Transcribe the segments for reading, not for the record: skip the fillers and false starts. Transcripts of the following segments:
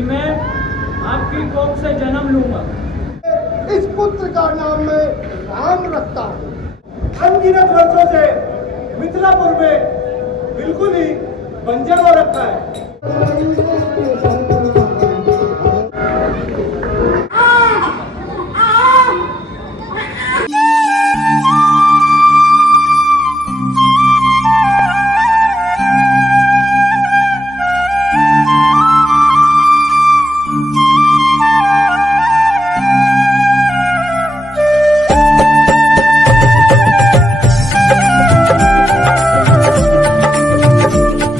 कि मैं आपकी कोख से जन्म लूंगा। इस पुत्र का नाम मैं राम रखता हूँ। अनगिनत वर्षों से मिथिलापुर में बिल्कुल ही बंजर हो रखा है।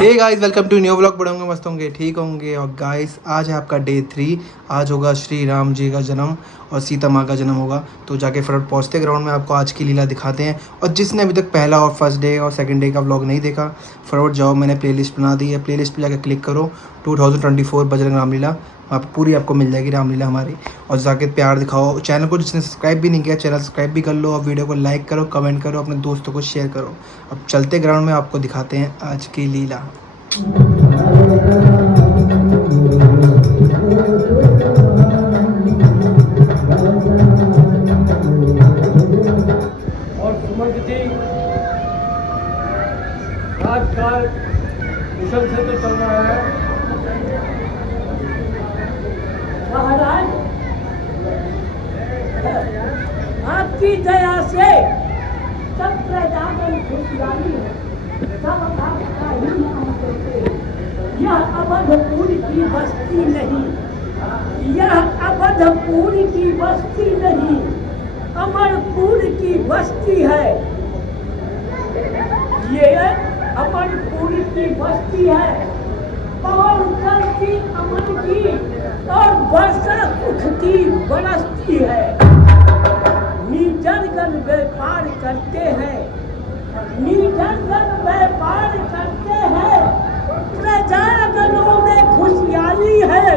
Hey guys, welcome to new vlog. बड़े होंगे, मस्त होंगे, ठीक होंगे। और गाइस आज है आपका डे 3। आज होगा श्री राम जी का जन्म और सीता माँ का जन्म होगा। तो जाके फटाफट पहुँचते ग्राउंड में, आपको आज की लीला दिखाते हैं। और जिसने अभी तक पहला और फर्स्ट डे और सेकंड डे का व्लॉग नहीं देखा, फटाफट जाओ, मैंने प्लेलिस्ट बना दी है। प्लेलिस्ट पे जाकर क्लिक करो 2024 बजरंग रामलीला, आप पूरी आपको मिल जाएगी रामलीला हमारी। और जाके प्यार दिखाओ चैनल को, जिसने सब्सक्राइब भी नहीं किया चैनल सब्सक्राइब भी कर लो। और वीडियो को लाइक करो, कमेंट करो, अपने दोस्तों को शेयर करो। अब चलते ग्राउंड में, आपको दिखाते हैं आज की लीला। और सुमंत जी, राजकाल कुशल से तो चल रहा है। महाराज, आपकी दया से सब प्रजागण खुशहाली है, सब आपका ही नाम करते हैं। यह अवधपुर की बस्ती नहीं, यह अवधपुर की बस्ती नहीं, अमरपुर की बस्ती है। ये अमरपुर की बस्ती है। और चलती अमन की और वर्षा सुख की बरसती है। निर्जन व्यापार करते हैं, निर्जन व्यापार करते हैं, प्रजागणों में खुशहाली है।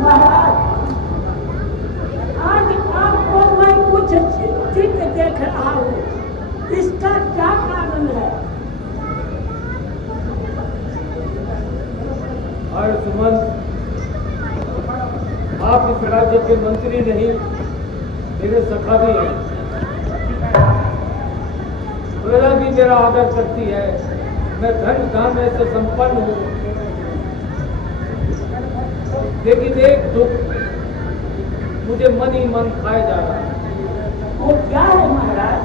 महाराज, आज आपको मैं कुछ चिन्ह देख रहा हूँ, इसका क्या कारण है? और सुमंत, आप इस राज्य के मंत्री नहीं, मेरे सखा भी हैं। प्रजा भी मेरा आदर करती है। मैं धन धान्य से संपन्न हूँ, लेकिन एक दुख मुझे मन ही मन खाए जा रहा है। वो क्या है महाराज?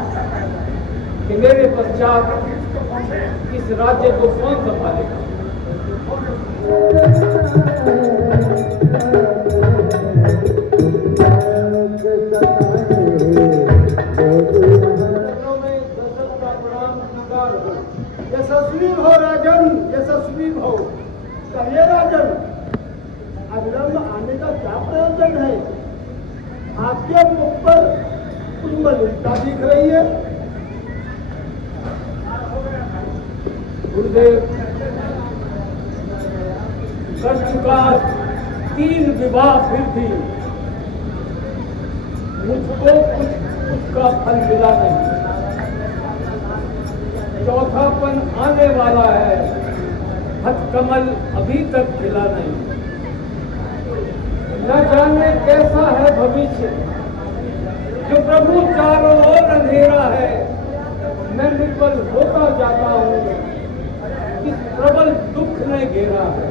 कि मेरे पश्चात इस राज्य को कौन संभालेगा? यशस्वी हो राजन, यशस्वी हो। कहिए राजन, अविलंब आने का क्या प्रयोजन है? आपके मुख पर कुछ मलिनता दिख रही है। गुरुदेव, कर चुका 3 विवाह, फिर भी मुझको कुछ का फल मिला नहीं। चौथापन आने वाला है, हथकमल अभी तक खिला नहीं। न जाने कैसा है भविष्य, जो प्रभु चारों ओर अंधेरा है। मैं विफल होता जाता हूँ, इस प्रबल दुख ने घेरा है।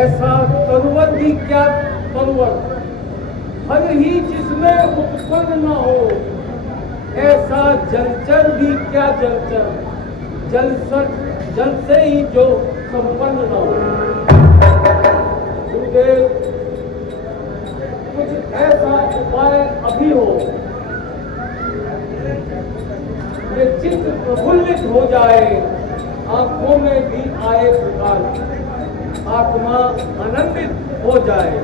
ऐसा तरुवर भी क्या तरुवर, फल ही जिसमें उत्पन्न न हो। ऐसा जलचर भी क्या जलचर, जल से ही जो संपन्न न हो। गुरुदेव, कुछ ऐसा उपाय अभी हो, ये चित्त प्रफुल्लित हो जाए, आंखों में भी आए प्रकाश, आत्मा आनंदित हो जाए।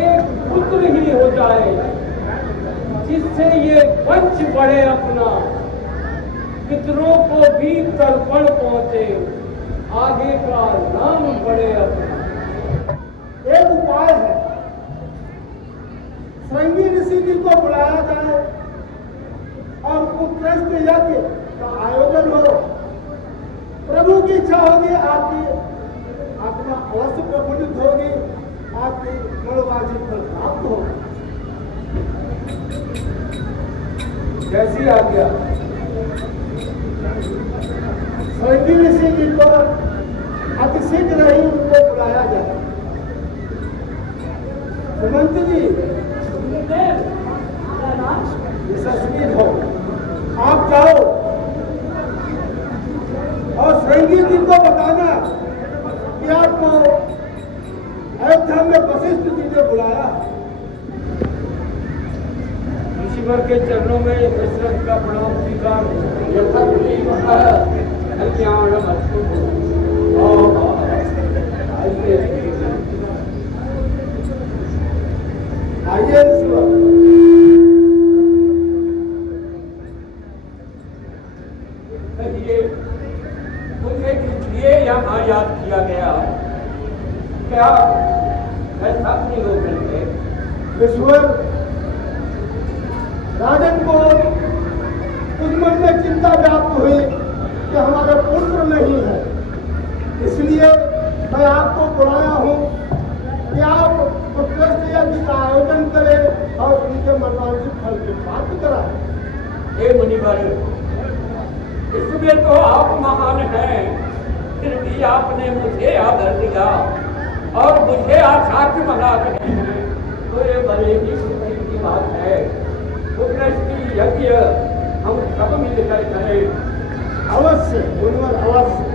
एक पुत्र ही हो जाए, जिससे ये वंश बढ़े अपना, पितरों को भी तर्पण पहुंचे, आगे का नाम बढ़े अपना। एक उपाय है, श्रृंगी ऋषि जी को बुलाया जाए और उत्कृष्ट यज्ञ का आयोजन हो। प्रभु की इच्छा होगी, आपकी आत्मा अवश्य प्रफुल्लित होगी, आपकी मनोवांछित फल प्राप्त होगा। कैसी आज्ञा? स्वर्गीय ऋषि जी को अतिशीघ्र ही उनको बुलाया जाए। सुमंत जी, यशस्वी हो, आप जाओ और श्रृंगी जी को बताना कि आपको अयोध्या में वशिष्ठ जी ने बुलाया। ईश्वर के चरणों में दशरथ का प्रणाम स्वीकार आइए मुझे इसलिए यहाँ याद किया गया, क्या ऐसा नहीं हो सकते? ईश्वर, राजन को उस मन में चिंता व्याप्त हुई कि हमारा पुत्र नहीं है, इसलिए मैं आपको बुलाया हूँ कि आप उत्कृष्ट यज्ञ का आयोजन करें और उनके मनोवांछित फल को प्राप्त कराएं। हे मुनिवर, इसमें तो आप महान हैं, फिर भी आपने मुझे आदर दिया और मुझे आचार्य बना रहे हैं, तो ये बड़े ही खुशी की बात है। उत्कृष्ट यज्ञ हम सब मिलकर करें। अवश्य मुनिवर, अवश्य।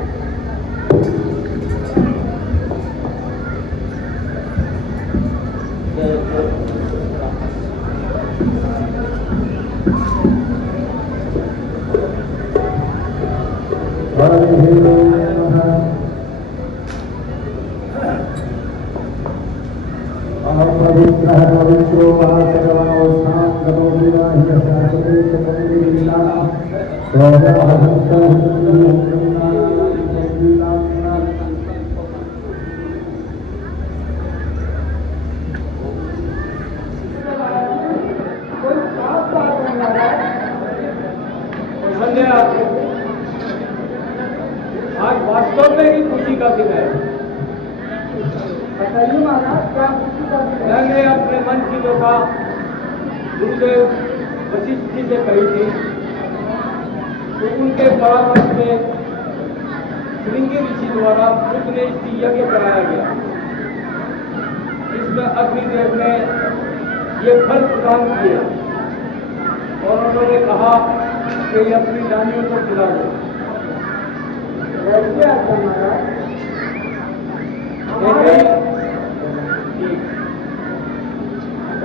पवित्रो सर्वावस्थां गतो विवाह्य शाश्वते चक्रलीला आज वास्तव में ही खुशी का दिन है। बताइए महाराज, क्या खुशी का दिन है? मैंने अपने मन की बात गुरुदेव वशिष्ठ जी से कही थी, तो उनके परामर्श में श्रृंगी ऋषि द्वारा उत्कृष्ट यज्ञ कराया गया। इसमें अग्निदेव ने ये फल प्रदान किए और उन्होंने कहा कि अपनी रानियों को खिला दो। कैसे आता महाराज?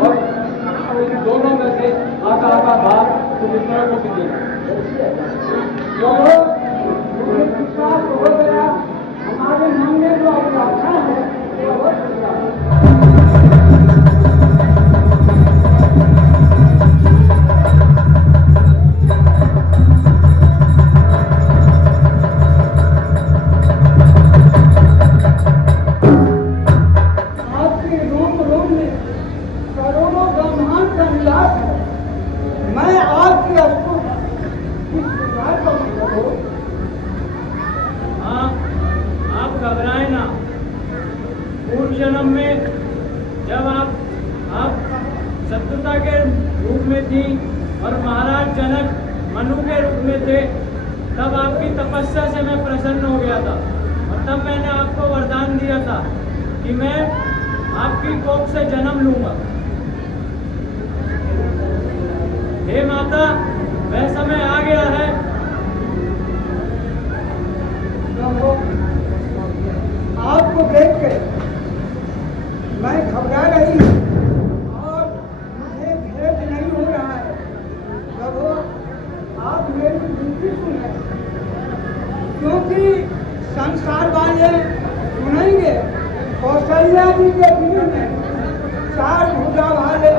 और इन दोनों में से आधा आधा भाग तुम दूसरों को भी देना। विश्वास हो गया, हमारे मन में जो अभिलाषा है वो बहुत बढ़िया है। जन्म में जब आप शत्रुता के रूप में थी और महाराज जनक मनु के रूप में थे, तब आपकी तपस्या से मैं प्रसन्न हो गया था और तब मैंने आपको वरदान दिया था कि मैं आपकी कोख से जन्म लूंगा। हे माता, वह समय आ गया है। आपको देख के मैं घबरा रही हूँ और मुझे भेद नहीं हो रहा है। प्रभु, आप मेरी विनती सुने, क्योंकि संसार वाले सुनेंगे कौशल्या जी के दिल में 4 भुजा वाले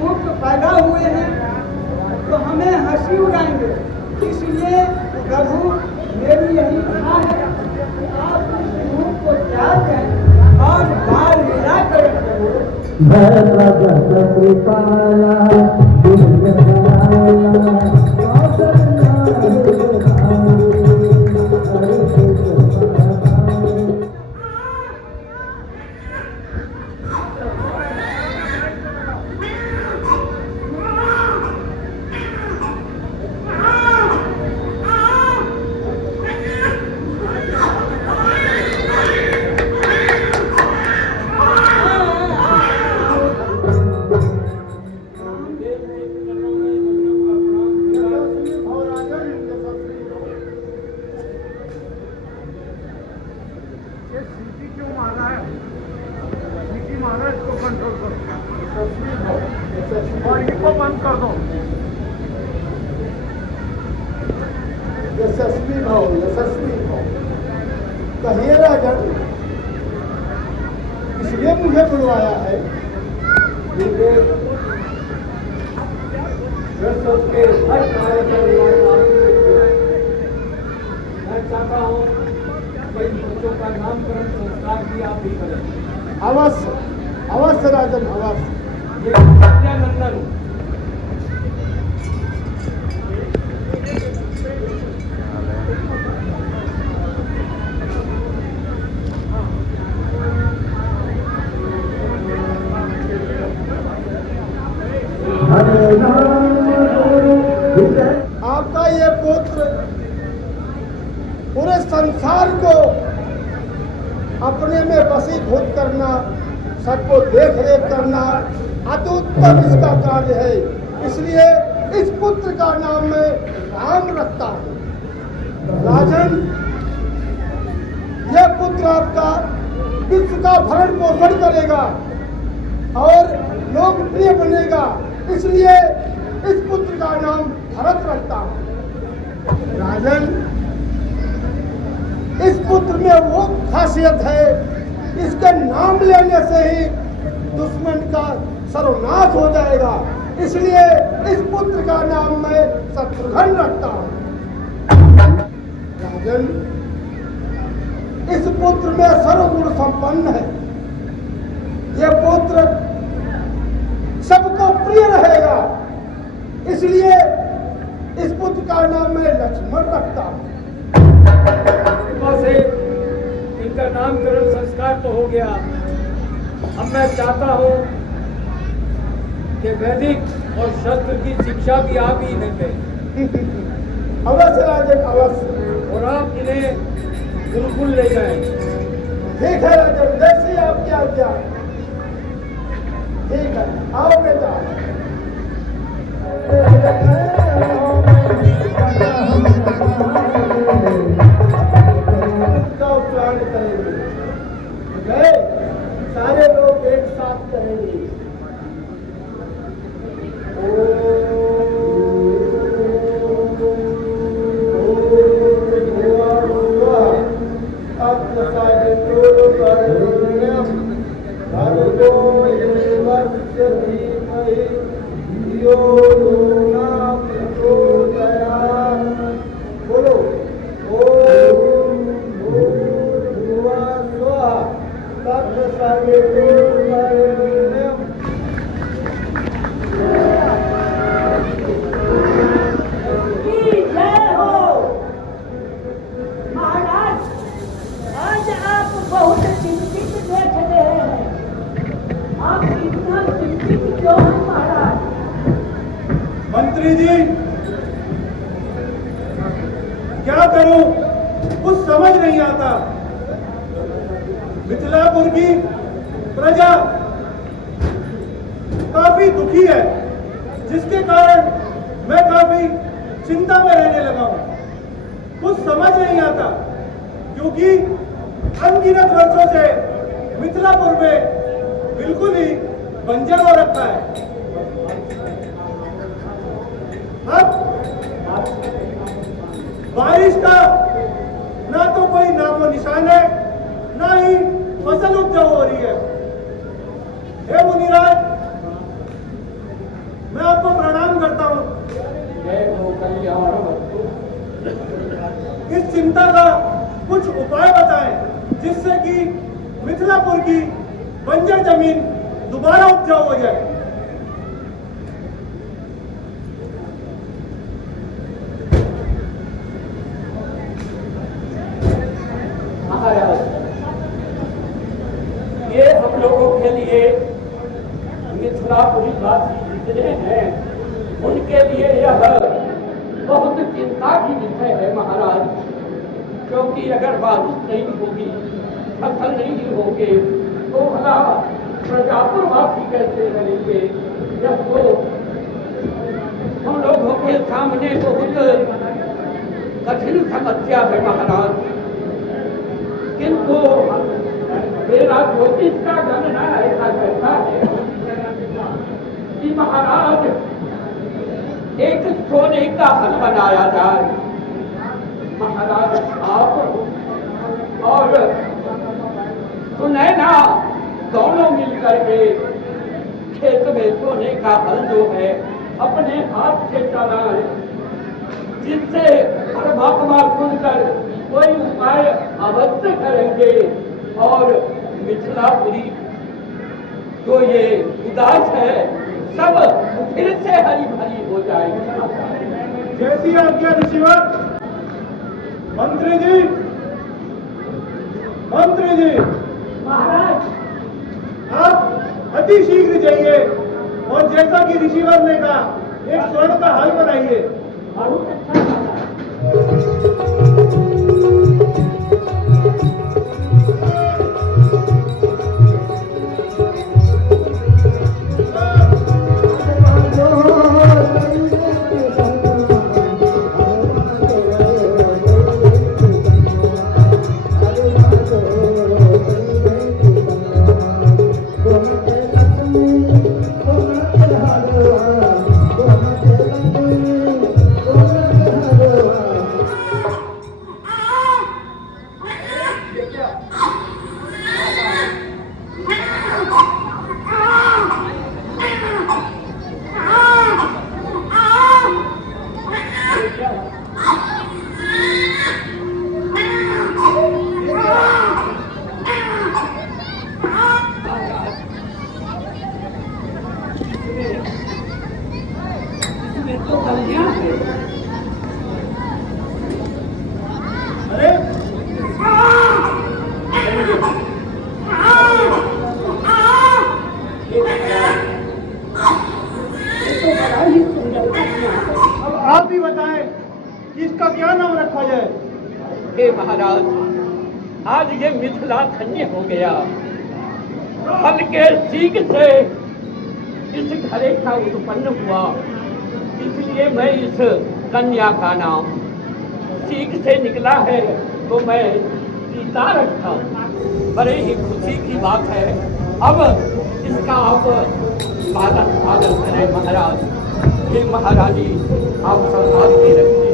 पुत्र पैदा हुए हैं तो हमें हंसी उड़ाएंगे। इसलिए प्रभु, मेरी यही इच्छा है कि आप इस रूप को त्याग करें और बाल लीला करें। भरत कृपाला कंट्रोल करो यशस्वी भव, यशस्वी और इनको बंद कर दो। यशस्वी भव, यशस्वी भव। कहिए राजन, इसलिए मुझे बुलवाया है। के हर कार्य का निर्माण आपने किया। मैं चाहता हूँ कि इन बच्चों का नामकरण संस्कार भी आप ही करें। अवश्य, अवश्य राजन, अवश्य। ये विद्यानंदन हरे नाम विजय आपका ये पुत्र पूरे संसार को अपने में वशीभूत करना, सबको देख रेख करना अति उत्तम इसका कार्य है। इसलिए इस पुत्र का नाम मैं राम रखता हूँ। राजन, यह पुत्र आपका विश्व का भरण पोषण करेगा और लोकप्रिय बनेगा। इसलिए इस पुत्र का नाम भरत रखता हूँ। राजन, इस पुत्र में वो खासियत है, इसके नाम लेने से ही दुश्मन का सर्वनाश हो जाएगा। इसलिए इस पुत्र का नाम मैं शत्रुघ्न रखता हूँ। राजन, इस पुत्र में सर्वगुण संपन्न है। यह पुत्र सबको प्रिय रहेगा। इसलिए इस पुत्र का नाम मैं लक्ष्मण रखता हूँ। से इनका नामकरण संस्कार तो हो गया। अब मैं चाहता हूँ कि वैदिक और शस्त्र की शिक्षा भी आप ही देंगे। अवश्य राजन, अवश्य। और आप इन्हें गुरुकुल ले जाएं। ठीक है राजन, जैसी आपकी आज्ञा। ठीक है, आओ बेटा। का उच्चारण करेंगे। गए सारे लोग एक साथ करेंगे। बोलो ओम भूर्भुवः स्वः तत्सवितुर्वरेण्यं। की जय हो। महाराज, आज आप बहुत चिंतित देख रहे हैं। आप इतना चिंतित क्यों हैं महाराज? मंत्री जी, क्या करूं, कुछ समझ नहीं आता। मिथिलापुर की प्रजा काफी दुखी है, जिसके कारण मैं काफी चिंता में रहने लगा हूं। कुछ समझ नहीं आता, क्योंकि अनगिनत वर्षों से मिथिलापुर में बिल्कुल ही बंजर हो रखा है। अब बारिश का ना तो कोई नामो निशान है, ना ही फसल उपजाऊ हो रही है। हे मुनिराज, मैं आपको प्रणाम करता हूं। इस चिंता का कुछ उपाय बताएं, जिससे कि मिथिलापुर की बंजर जमीन दोबारा उपजाऊ हो जाए। ये हम लोगों के लिए मिथिलापुरी वासी जितने हैं, उनके लिए यह बहुत चिंता की विषय है महाराज। क्योंकि अगर बारिश नहीं होगी, फसल नहीं होगी, तो भला प्रजापुरवासी कैसे रहेंगे? यह तो हम लोगों के सामने बहुत कठिन समस्या है महाराज। किंतु मेरा ज्योतिष का गणना ऐसा कहता है कि महाराज एक सोने का हल बनाया जाए। महाराज आप और सुनैना दोनों मिलकर के खेत में सोने का हल जो है अपने हाथ से चलाए, जिससे परमात्मा खुलकर कोई उपाय अवश्य करेंगे और मिथिलापुरी जो ये उदास है सब फिर से हरी भरी हो जाएगी। जैसी आज्ञा ऋषिवर। मंत्री जी, मंत्री जी, महाराज आप अति शीघ्र जाइए और जैसा कि ऋषिवर ने कहा एक स्वर्ण का हल बनाइए। बहुत अच्छा महाराज। अरे अब आप भी बताएं कि इसका क्या नाम रखा जाए। हे महाराज, आज ये मिथिला धन्य हो गया। फल के सीख से इस घरे का उत्पन्न हुआ, इसलिए मैं इस कन्या का नाम सीख से निकला है तो मैं सीता रखता हूँ। बड़े ही खुशी की बात है। अब इसका आप पालन करें महाराज। हे महारानी, आप संभाल के रखिए।